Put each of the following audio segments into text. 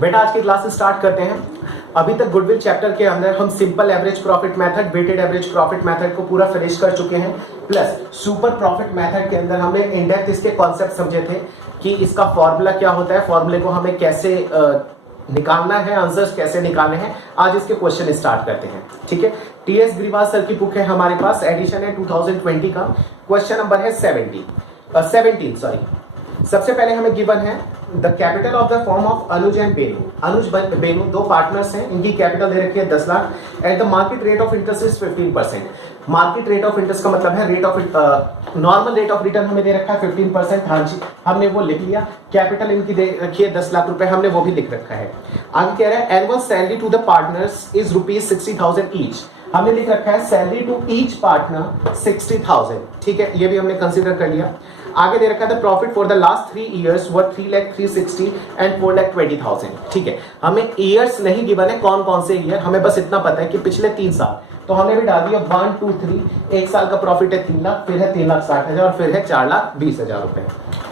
बेटा आज की क्लास स्टार्ट करते हैं। अभी तक गुडविल चैप्टर के अंदर हम simple average profit method, weighted average profit method को पूरा फिनिश कर चुके हैं। प्लस सुपर प्रॉफिट मेथड के अंदर हमने इन डेप्थ इसके कॉन्सेप्ट समझे थे कि इसका फॉर्मूला क्या होता है, फॉर्मूले को हमें कैसे निकालना है, आंसर्स कैसे निकालने हैं। आज इसके क्वेश्चन स्टार्ट करते हैं। ठीक है, टीएस ग्रीवाल सर की बुक है हमारे पास, एडिशन है 2020 का। क्वेश्चन नंबर है 17 सॉरी। सबसे पहले हमें गिवन है the capital of the firm of Anuj and Benu. Anuj Benu दो पार्टनर्स हैं, इनकी कैपिटल दे रखी है 10 lakh at the market rate of interest is 15%। Market rate of interest का मतलब है rate of normal rate of return हमें दे रखा है 15%। हाँ जी, हमने वो लिख लिया। कैपिटल इनकी दे रखी है 10 लाख रुपए, हमने वो भी लिख रखा है। आगे कह रहा है annual salary to the partners is ₹60,000 each. हमने लिख रखा है सैलरी टू ईच पार्टनर 60,000। ठीक है, ये भी हमने कंसीडर कर लिया। आगे दे रखा था profit for the last 3 years were 3,360 and 4,20,000। ठीक है, हमें ईयर्स नहीं गिवन है कौन कौन से ईयर, हमें बस इतना पता है कि पिछले 3 साल। तो हमने भी डाल दिया 1 2 3। एक साल का प्रॉफिट है 3 लाख, फिर है 3,60,000 और फिर है 4,20,000 रुपए।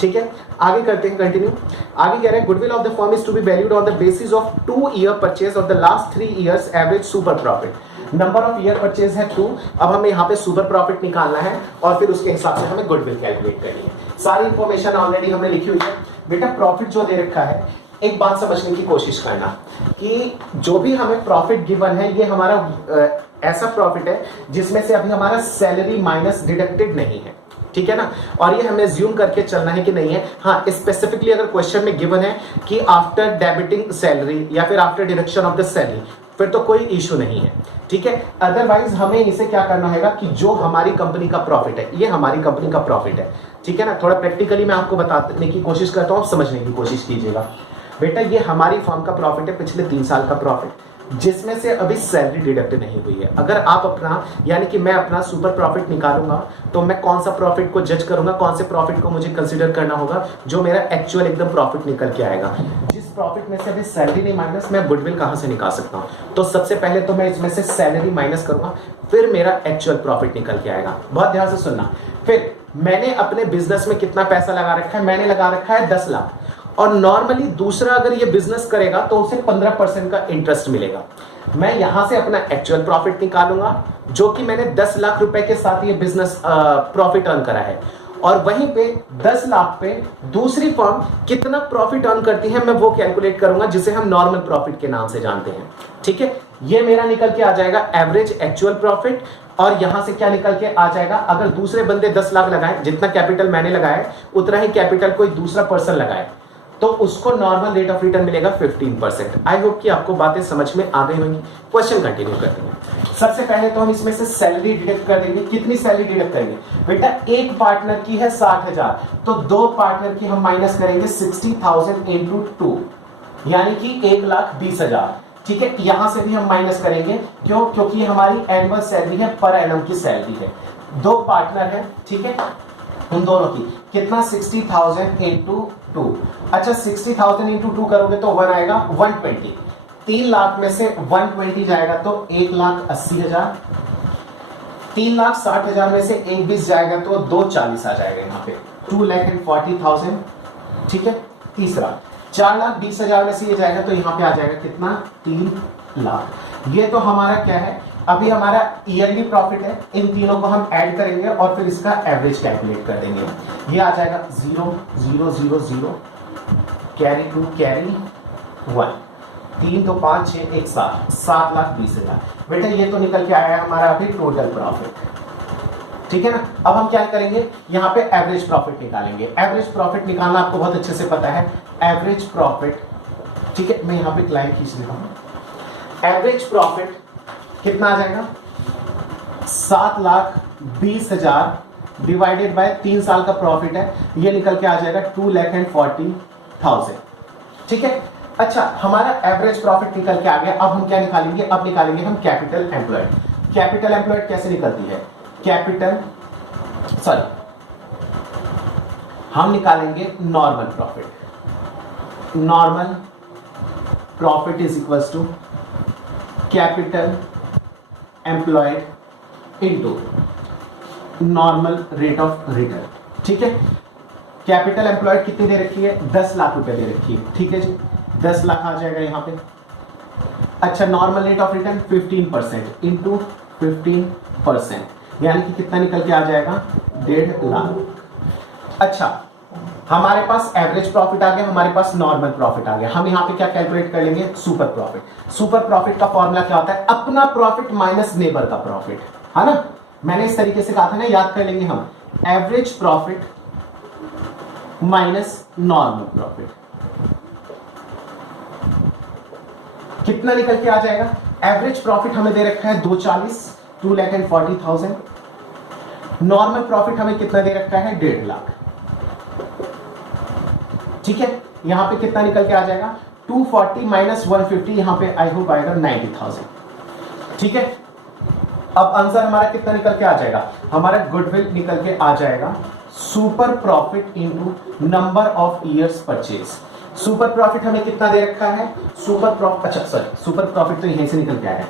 ठीक है, आगे करते हैं कंटिन्यू। आगे कह रहे हैं goodwill of the firm is to be valued on the basis of 2 year purchase of the last 3 years average super profit. Number of year purchase है 2। अब हमें यहाँ पे सुपर प्रॉफिट निकालना है और फिर उसके हिसाब से हमें गुडविल कैलकुलेट करनी है। सारी इंफॉर्मेशन ऑलरेडी हमने लिखी हुई है। बेटा प्रॉफिट जो दे रखा है, एक बात समझने की कोशिश करना कि जो भी हमें प्रॉफिट गिवन है ये हमारा ऐसा प्रॉफिट है जिसमें से अभी हमारा सैलरी माइनस डिडक्टेड नहीं है। ठीक है ना, और ये हमें ज्यूम करके चलना है कि नहीं है। हाँ, स्पेसिफिकली अगर क्वेश्चन में गिवन है कि आफ्टर डेबिटिंग सैलरी या फिर after deduction of the salary, फिर तो कोई इशू नहीं है। ठीक है, अदरवाइज हमें इसे क्या करना होगा कि जो हमारी कंपनी का प्रॉफिट है, ये हमारी कंपनी का प्रॉफिट है। ठीक है ना, थोड़ा प्रैक्टिकली मैं आपको बताने की कोशिश करता हूँ, समझने की कोशिश कीजिएगा। बेटा ये हमारी फर्म का प्रॉफिट है, पिछले 3 साल का प्रॉफिट, जिसमें से अभी सैलरी डिडक्ट नहीं हुई है। अगर आप अपना यानी कि मैं अपना सुपर प्रॉफिट निकालूंगा तो मैं कौन सा प्रॉफिट को जज करूंगा, कौन से प्रॉफिट को मुझे कंसीडर करना होगा, जो मेरा एक्चुअल एकदम प्रॉफिट निकल के आएगा। जिस प्रॉफिट में से अभी सैलरी नहीं माइनस, मैं गुडविल कहां से निकाल सकता हूं? तो सबसे पहले तो मैं इसमें से सैलरी माइनस करूंगा, फिर मेरा एक्चुअल प्रॉफिट निकल के आएगा। बहुत ध्यान से सुनना। फिर मैंने अपने बिजनेस में कितना पैसा लगा रखा है? मैंने लगा रखा है 10 लाख, और नॉर्मली दूसरा अगर ये बिजनेस करेगा तो उसे 15% का इंटरेस्ट मिलेगा। मैं यहां से अपना एक्चुअल प्रॉफिट निकालूंगा, जो कि मैंने 10 लाख रुपए के साथ ये बिजनेस प्रॉफिट अर्न करा है, और वहीं पे 10 लाख पे दूसरी फर्म कितना प्रॉफिट अर्न करती है मैं वो कैलकुलेट करूंगा, जिसे हम नॉर्मल प्रॉफिट के नाम से जानते हैं। ठीक है, ये मेरा निकल के आ जाएगा एवरेज एक्चुअल प्रॉफिट। और यहां से क्या निकल के आ जाएगा, अगर दूसरे बंदे 10 लाख लगाए, जितना कैपिटल मैंने लगाया उतना ही कैपिटल कोई दूसरा पर्सन लगाए, तो उसको नॉर्मल रेट ऑफ रिटर्न मिलेगा 15%। आई होप कि आपको बातें समझ में आ गई होंगी। क्वेश्चन कंटिन्यू करते हैं। सबसे पहले तो हम इसमें से सैलरी डिडक्ट कर देंगे। कितनी सैलरी डिडक्ट करेंगे? बेटा एक पार्टनर की है 60,000, तो 2 पार्टनर की हम माइनस करेंगे 60,000 इंटू 2, यानी कि 1,20,000। ठीक है, यहां से भी हम माइनस करेंगे। क्यों? क्योंकि हमारी एनुअल सैलरी है, पर एनम की सैलरी है। 2 पार्टनर है, ठीक है, उन दोनों की कितना 60,000 इंटू 2। अच्छा, 60,000 इंटू 2 करोगे तो 1 आएगा 120। 3 लाख में से 120 जाएगा तो 1,80,000। 3,60,000 में से 1,20 जाएगा तो 2,40 आ जाएगा, यहाँ पे 2,40,000। ठीक है, तीसरा 4,20,000 में से ये जाएगा तो यहाँ पे आ जाएगा कितना 3 लाख। ये तो हमारा क्या है, अभी हमारा ईयरली प्रॉफिट है। इन तीनों को हम ऐड करेंगे और फिर इसका एवरेज कैलकुलेट कर देंगे। ये आ जाएगा 0 0 0 0 कैरी 2 कैरी 1, 3 2 5 6 1 7, 7,20,000। बेटा ये तो निकल के आया हमारा अभी टोटल प्रॉफिट। ठीक है ना, अब हम क्या करेंगे, यहाँ पे एवरेज प्रॉफिट निकालेंगे। एवरेज प्रॉफिट निकालना आपको बहुत अच्छे से पता है। एवरेज प्रॉफिट, ठीक है, मैं यहाँ पे लाइन खींच लेता हूँ। एवरेज प्रॉफिट कितना आ जाएगा? 7,20,000 डिवाइडेड बाय 3 साल का प्रॉफिट है, ये निकल के आ जाएगा 2,40,000। ठीक है, अच्छा हमारा एवरेज प्रॉफिट निकल के आ गया। अब हम क्या निकालेंगे? अब निकालेंगे हम कैपिटल एम्प्लॉयड। कैपिटल एम्प्लॉयड कैसे निकलती है? हम निकालेंगे normal profit. Normal profit is equals to capital employed into normal rate of return. ठीक है, कैपिटल एम्प्लॉयड कितनी दे रखी है? 10 लाख रुपए दे रखी है। ठीक है जी, 10 लाख आ जाएगा यहाँ पे। अच्छा, normal rate of return 15% into 15%, यानी कि कितना निकल के आ जाएगा, 1.5 लाख। अच्छा, हमारे पास एवरेज प्रॉफिट आ गया, हमारे पास नॉर्मल प्रॉफिट आ गया। हम यहाँ पे क्या कैलकुलेट कर लेंगे, सुपर प्रॉफिट। सुपर प्रॉफिट का फॉर्मूला क्या होता है, अपना प्रॉफिट माइनस नेबर का प्रॉफिट, है ना। मैंने इस तरीके से कहा था ना, याद कर लेंगे हम, average profit minus normal profit, कितना निकल के आ जाएगा। एवरेज प्रॉफिट हमें दे रखा है 240, 2,40,000। नॉर्मल प्रॉफिट हमें कितना दे रखा है, 1.5 लाख। ठीक है, यहां पे कितना निकल के आ जाएगा, 240 माइनस 150, यहां पे आई होप आएगा 90,000। ठीक है, अब आंसर हमारा कितना निकल के आ जाएगा, हमारा गुडविल निकल के आ जाएगा super profit into number of years purchase. Super profit हमें कितना दे रखा है, सुपर प्रॉफिट, अच्छा सॉरी, सुपर प्रॉफिट तो यहीं से निकल के आया,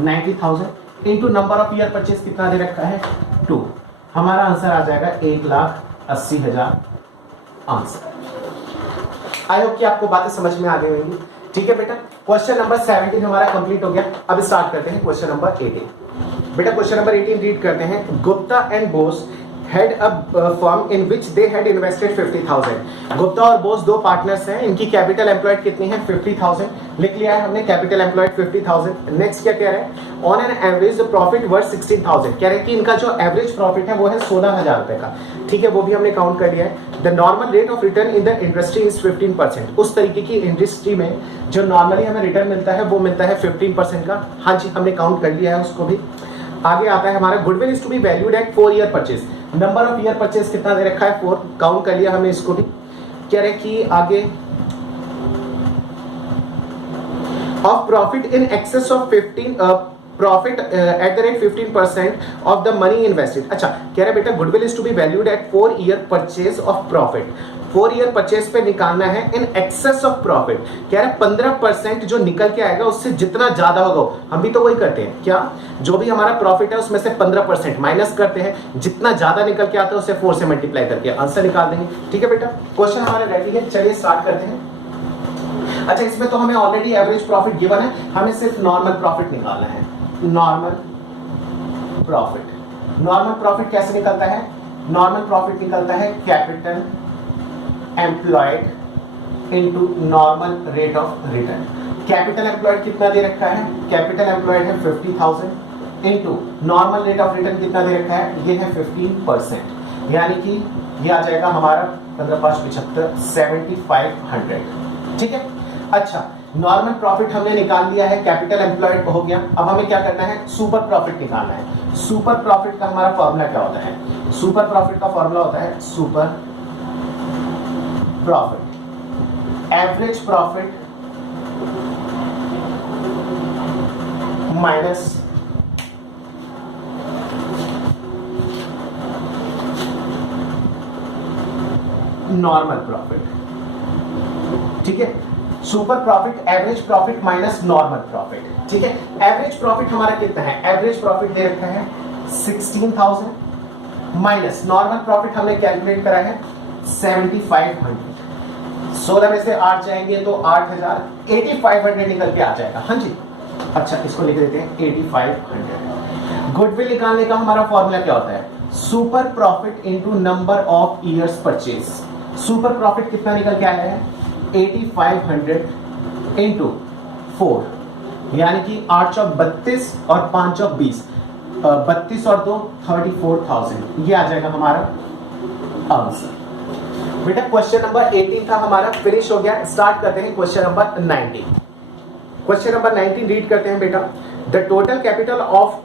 90,000 into number of year purchase कितना दे रखा है, 2। हमारा आंसर आ जाएगा 1,80,000 आंसर। आई होप कि आपको बातें समझ में आ गई होंगी। ठीक है बेटा, क्वेश्चन नंबर 17 हमारा कंप्लीट हो गया। अब स्टार्ट करते हैं क्वेश्चन नंबर 18। बेटा क्वेश्चन नंबर 18 रीड करते हैं। Gupta and boss had a firm in which they had invested 50,000। Gupta और बोस दो पार्टनर्स हैं, इनकी कैपिटल एम्प्लॉयड कितनी है, 50,000 लिख लिया है हमने, कैपिटल एम्प्लॉयड 50,000। नेक्स्ट क्या कह रहे हैं, on an average profit worth 16,000, कह रहे हैं कि इनका जो एवरेज प्रॉफिट है वो है 16,000 रुपए का। ठीक है, वो भी हमने काउंट कर लिया है। The normal rate of return in the industry is 15%। उस तरीके की इंडस्ट्री में जो नॉर्मली हमें रिटर्न मिलता है वो मिलता है 15% का। हाँ जी, हमने काउंट कर लिया है उसको भी। आगे आता है हमारा goodwill is to be valued at 4 year purchase. Number of year purchase कितना दे रखा है, 4, काउंट कर लिया हमने इसको भी। कह रहे कि आगे of profit in excess of 15 profit at the rate 15% of the money invested. अच्छा, कह रहे बेटा goodwill is to be valued at 4 year purchase of profit. 4 year purchase पे निकालना है इन एक्सेस ऑफ प्रॉफिट। कह रहे 15% जो निकल के आएगा उससे जितना ज्यादा होगा, हम भी तो वही करते हैं क्या, जो भी हमारा प्रॉफिट है उसमें से 15% माइनस करते हैं, जितना ज्यादा निकल के आता है उसे 4 से मल्टीप्लाई करके आंसर निकाल देंगे। ठीक है बेटा, क्वेश्चन हमारे रेडी है, चलिए स्टार्ट करते हैं। अच्छा, इसमें तो हमें ऑलरेडी एवरेज प्रॉफिट गिवन है, हमें सिर्फ नॉर्मल प्रॉफिट निकालना है। नॉर्मल प्रॉफिट, नॉर्मल प्रॉफिट कैसे निकलता है, नॉर्मल प्रॉफिट निकलता है capital employed into normal rate of return. Capital employed कितना दे रखा है, कैपिटल एम्प्लॉयड है 50,000 into normal rate of return कितना दे रखा है, ये है 15%, यानी कि ये आ जाएगा हमारा 15×5=75, 7,500। ठीक है, अच्छा नॉर्मल प्रॉफिट हमने निकाल लिया है, कैपिटल एम्प्लॉयड हो गया। अब हमें क्या करना है, सुपर प्रॉफिट निकालना है। सुपर प्रॉफिट का हमारा फॉर्मूला क्या होता है, सुपर प्रॉफिट का फॉर्मूला होता है super profit, average profit minus normal profit. ठीक है, super profit average profit minus normal profit. ठीक है, एवरेज प्रॉफिट हमारा कितना है, एवरेज प्रॉफिट दे रखा है 16,000 माइनस नॉर्मल प्रॉफिट हमने कैलकुलेट करा है 7,500। 16 में से 8 जाएंगे तो 8,000, 8,500 निकल के आ जाएगा। हाँ जी, अच्छा इसको लिख देते हैं 8,500। गुडविल निकालने का हमारा फॉर्मूला क्या होता है, super profit into number of years purchase. Super profit कितना निकल के आया है, 8,500 इंटू 4, यानी कि 8 चौक 32 और 5 चौक 20, 32 और 2 34,000, ये आ जाएगा हमारा आंसर। बेटा क्वेश्चन नंबर 18 था हमारा, फिनिश हो गया। स्टार्ट करते हैं question number 19। Question number 19 read करते हैं बेटा। The total capital of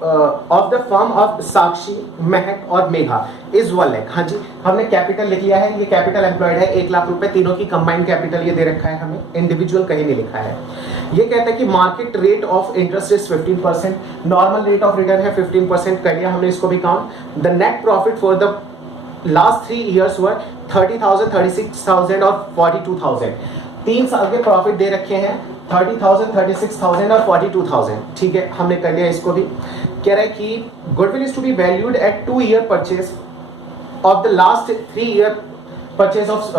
the firm of Sakshi, Mahak और मेघा इज 1 लाख। हाँ जी, हमने कैपिटल लिख लिया है, ये कैपिटल एम्प्लॉयड है 1 लाख रुपए, तीनों की कंबाइंड कैपिटल ये दे रखा है हमें, इंडिविजुअल कहीं नहीं लिखा है। ये कहता है कि market rate of interest is 15%, normal rate of return है 15%, कर लिया हमने इसको भी count. The net profit for the last 3 years were 30,000, 36,000 और 42,000। 3 साल के प्रॉफिट दे रखे हैं 30,000, 36,000 और 42,000। ठीक है, हमने कर लिया इसको भी। कह रहा है कि goodwill is to be valued at 2 year purchase of the last 3 year purchase of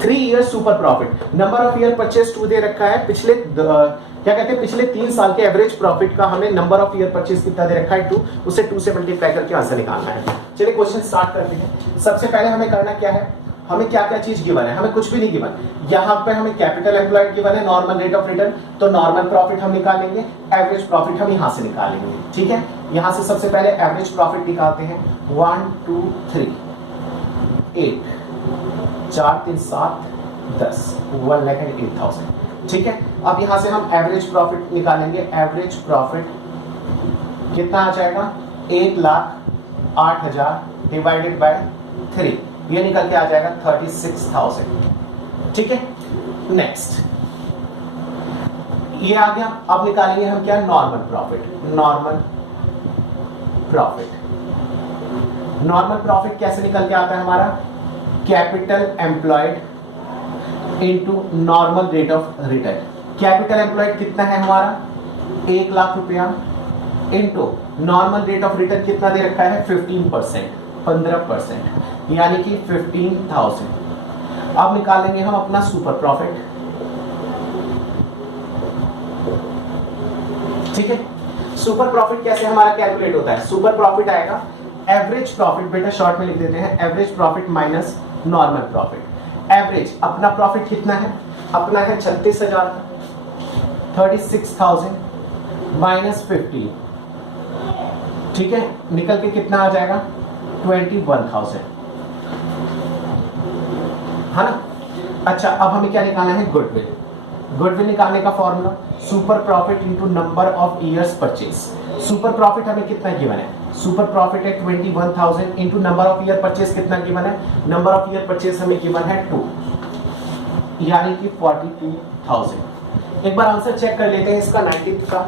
3 3 years super profit, number of year purchase 2 दे रखा है, पिछले क्या कहते हैं पिछले 3 साल के एवरेज प्रॉफिट का हमें नंबर ऑफ ईयर परचेज कितना दे रखा है 2, उसे 2 से मल्टीप्लाई करके आंसर निकालना है। चलिए क्वेश्चन स्टार्ट करते हैं। सबसे पहले हमें करना क्या है, हमें क्या क्या चीज गिवन है, हमें कुछ भी नहीं गिवन। यहाँ पे हमें कैपिटल एम्प्लॉयड गिवन है, नॉर्मल रेट ऑफ रिटर्न, तो नॉर्मल प्रॉफिट हम निकालेंगे, एवरेज प्रॉफिट हम यहाँ से निकालेंगे। ठीक है, यहाँ से सबसे पहले एवरेज प्रॉफिट निकालते हैं। 1 2 3 8 4 3 7 10 1,08,000। ठीक है, अब यहाँ से हम एवरेज प्रॉफिट निकालेंगे। एवरेज प्रॉफिट कितना आ जाएगा, 1,08,000 डिवाइडेड बाय 3, ये निकल के आ जाएगा 36,000। ठीक है, नेक्स्ट ये आ गया। अब निकालेंगे हम क्या, normal profit. Normal profit, normal profit कैसे निकल के आता है हमारा, capital employed into normal rate of return. Capital employed कितना है हमारा 1 लाख रुपया into normal rate of return कितना दे रखा है 15%, 15%, यानी कि 15,000। अब निकालेंगे हम अपना सुपर प्रॉफिट। ठीक है, सुपर प्रॉफिट कैसे हमारा कैलकुलेट होता है, सुपर प्रॉफिट आएगा एवरेज प्रॉफिट, बेटा शॉर्ट में लिख देते हैं, average profit minus normal profit. Average अपना प्रॉफिट कितना है, अपना है 36,000, 36,000 माइनस 15, ठीक है, निकल के कितना आ जाएगा 21,000, है ना। अच्छा, अब हमें क्या निकालना है, गुडविल। गुडविल निकालने का formula super profit into number of years purchase. Super profit हमें कितना गिवन है, सुपर प्रॉफिट है 21,000 into number of year purchase कितना गिवन है, नंबर ऑफ ईयर परचेज हमें गिवन है 2, यानी कि 42,000। एक बार आंसर चेक कर लेते हैं इसका 19th का।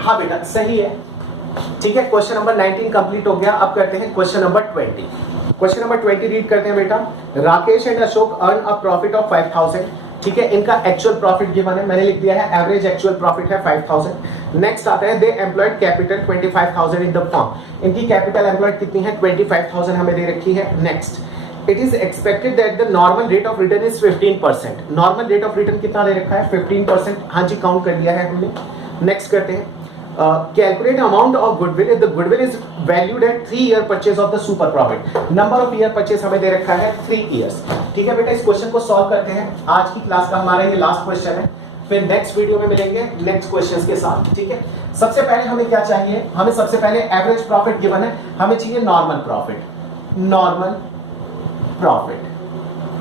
हाँ बेटा सही है। ठीक है, क्वेश्चन नंबर 19 कंप्लीट हो गया। अब करते हैं question number 20। Question number 20 read करते हैं बेटा। Rakesh and Ashok earn a profit of 5,000। ठीक है, इनका एक्चुअल प्रॉफिट गिवन है, मैंने लिख दिया है एवरेज एक्चुअल प्रॉफिट है 5,000। नेक्स्ट आता है they employed capital 25,000 in the firm. इनकी कैपिटल एम्प्लॉयड कितनी है 25,000 हमें दे रखी है। Next, it is expected that the normal rate of return is 15%। Normal rate of return कितना दे रखा है 15%, हाँ जी काउंट कर लिया है हमने। नेक्स्ट करते हैं, calculate amount of goodwill if the goodwill is valued at 3 year purchase of the super profit. Number of year purchase हमें दे रखा है 3 ईयर्स। ठीक है बेटा, इस क्वेश्चन को सॉल्व करते हैं। आज की क्लास का हमारा ये लास्ट क्वेश्चन है, फिर नेक्स्ट वीडियो में मिलेंगे नेक्स्ट क्वेश्चंस के साथ। ठीक है, सबसे पहले हमें क्या चाहिए, हमें सबसे पहले एवरेज प्रॉफिट गिवन है, हमें चाहिए नॉर्मल प्रॉफिट। नॉर्मल प्रॉफिट,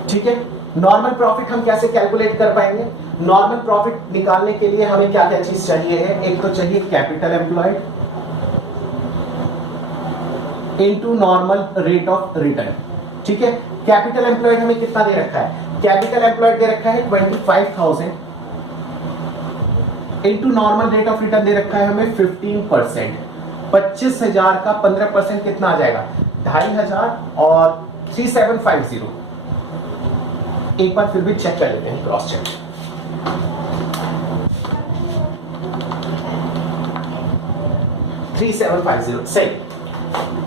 ठीक है, नॉर्मल प्रॉफिट हम कैसे कैलकुलेट कर पाएंगे, नॉर्मल प्रॉफिट निकालने के लिए हमें क्या क्या चीज चाहिए है, एक तो चाहिए capital employed into normal rate of return. ठीक है, कैपिटल एम्प्लॉयड हमें कितना दे रखा है, कैपिटल एम्प्लॉयड दे रखा है 25,000 into normal rate of return दे रखा है हमें 15%। 25,000 का 15% कितना आ जाएगा 2,500 और 3750। एक बार फिर भी चेक कर लेते हैं, क्रॉस चेक। सही,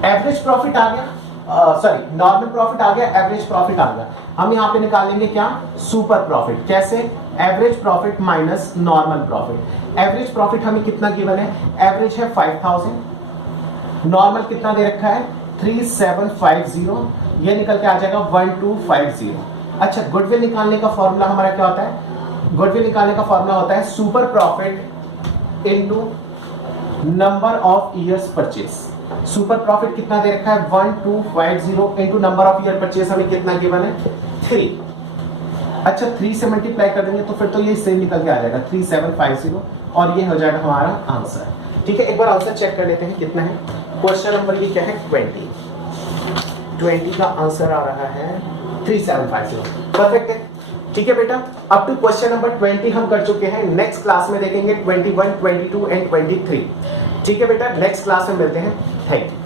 एवरेज प्रॉफिट आ गया, सॉरी नॉर्मल प्रॉफिट आ गया, एवरेज प्रॉफिट आ गया। हम यहां पे निकालेंगे क्या, सुपर प्रॉफिट। कैसे, average profit minus normal profit. Average profit हमें कितना गिवन है, एवरेज है 5,000, नॉर्मल कितना दे रखा है 3750, ये निकल के आ जाएगा 1250। अच्छा, गुडविल निकालने का फॉर्मूला हमारा क्या होता है, गुडविल निकालने का फॉर्मूला होता है super profit into number of years purchase. Super profit कितना दे रखा है 1250 into number of year purchase हमें कितना गिवन है 3। अच्छा, 3 से मल्टीप्लाई कर देंगे तो फिर तो ये सेम निकल के आ जाएगा 3750 और ये हो जाएगा हमारा आंसर। ठीक है, एक बार आंसर चेक कर लेते हैं कितना है। क्वेश्चन नंबर ये क्या है 20 का आंसर आ रहा है 3750। परफेक्ट है। ठीक है बेटा, अप टू क्वेश्चन नंबर 20 हम कर चुके हैं। नेक्स्ट क्लास में देखेंगे 21, 22 एंड 23। ठीक है बेटा, नेक्स्ट क्लास में मिलते हैं। Thank you.